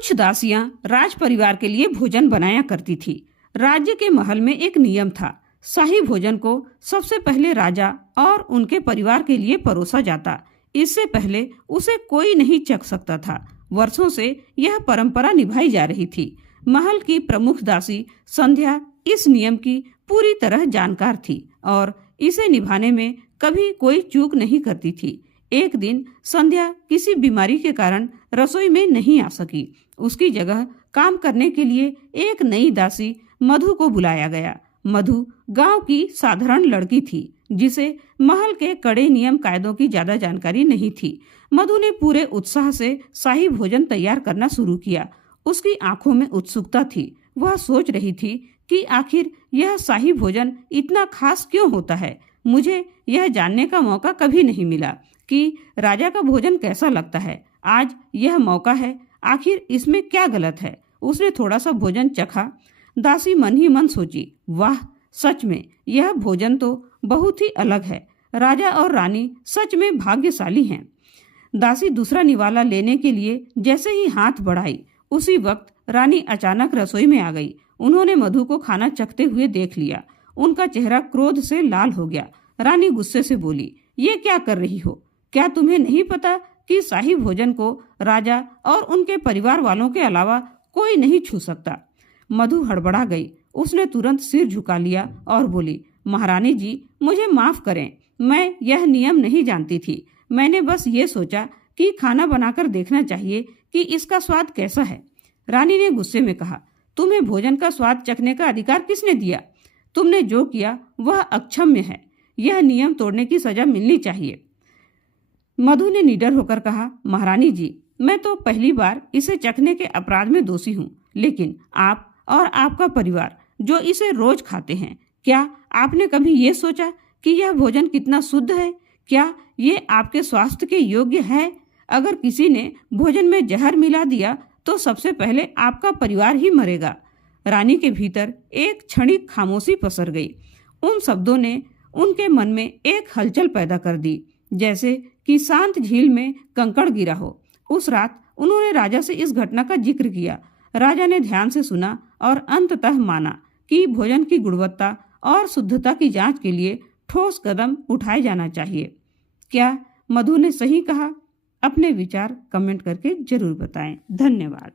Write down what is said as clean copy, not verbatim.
कुछ दासियां राज परिवार के लिए भोजन बनाया करती थी। राज्य के महल में एक नियम था, शाही भोजन को सबसे पहले राजा और उनके परिवार के लिए परोसा जाता। इससे पहले उसे कोई नहीं चख सकता था। वर्षों से यह परंपरा निभाई जा रही थी। महल की प्रमुख दासी संध्या इस नियम की पूरी तरह जानकार थी और इसे निभाने में कभी कोई चूक नहीं करती थी। एक दिन संध्या किसी बीमारी के कारण रसोई में नहीं आ सकी। उसकी जगह काम करने के लिए एक नई दासी मधु को बुलाया गया। मधु गांव की साधारण लड़की थी जिसे महल के कड़े नियम कायदों की ज्यादा जानकारी नहीं थी। मधु ने पूरे उत्साह से शाही भोजन तैयार करना शुरू किया। उसकी आंखों में उत्सुकता थी। वह सोच रही थी कि आखिर यह शाही भोजन इतना खास क्यों होता है। मुझे यह जानने का मौका कभी नहीं मिला कि राजा का भोजन कैसा लगता है। आज यह मौका है, आखिर इसमें क्या गलत है। उसने थोड़ा सा भोजन चखा। दासी मन ही मन सोची, वाह, सच में यह भोजन तो बहुत ही अलग है। राजा और रानी सच में भाग्यशाली हैं। दासी दूसरा निवाला लेने के लिए जैसे ही हाथ बढ़ाई, उसी वक्त रानी अचानक रसोई में आ गई। उन्होंने मधु को खाना चखते हुए देख लिया। उनका चेहरा क्रोध से लाल हो गया। रानी गुस्से से बोली, ये क्या कर रही हो? क्या तुम्हें नहीं पता कि शाही भोजन को राजा और उनके परिवार वालों के अलावा कोई नहीं छू सकता? मधु हड़बड़ा गई। उसने तुरंत सिर झुका लिया और बोली, महारानी जी, मुझे माफ करें, मैं यह नियम नहीं जानती थी। मैंने बस ये सोचा कि खाना बनाकर देखना चाहिए कि इसका स्वाद कैसा है। रानी ने गुस्से में कहा, तुम्हें भोजन का स्वाद चखने का अधिकार किसने दिया? तुमने जो किया वह अक्षम्य है। यह नियम तोड़ने की सजा मिलनी चाहिए। मधु ने निडर होकर कहा, महारानी जी, मैं तो पहली बार इसे चखने के अपराध में दोषी हूँ, लेकिन आप और आपका परिवार जो इसे रोज खाते हैं, क्या आपने कभी ये सोचा कि यह भोजन कितना शुद्ध है? क्या ये आपके स्वास्थ्य के योग्य है? अगर किसी ने भोजन में जहर मिला दिया तो सबसे पहले आपका परिवार ही मरेगा। रानी के भीतर एक क्षणिक खामोशी पसर गई। उन शब्दों ने उनके मन में एक हलचल पैदा कर दी, जैसे कि शांत झील में कंकड़ गिरा हो। उस रात उन्होंने राजा से इस घटना का जिक्र किया। राजा ने ध्यान से सुना और अंततः माना कि भोजन की गुणवत्ता और शुद्धता की जांच के लिए ठोस कदम उठाए जाना चाहिए। क्या मधु ने सही कहा? अपने विचार कमेंट करके जरूर बताएं। धन्यवाद।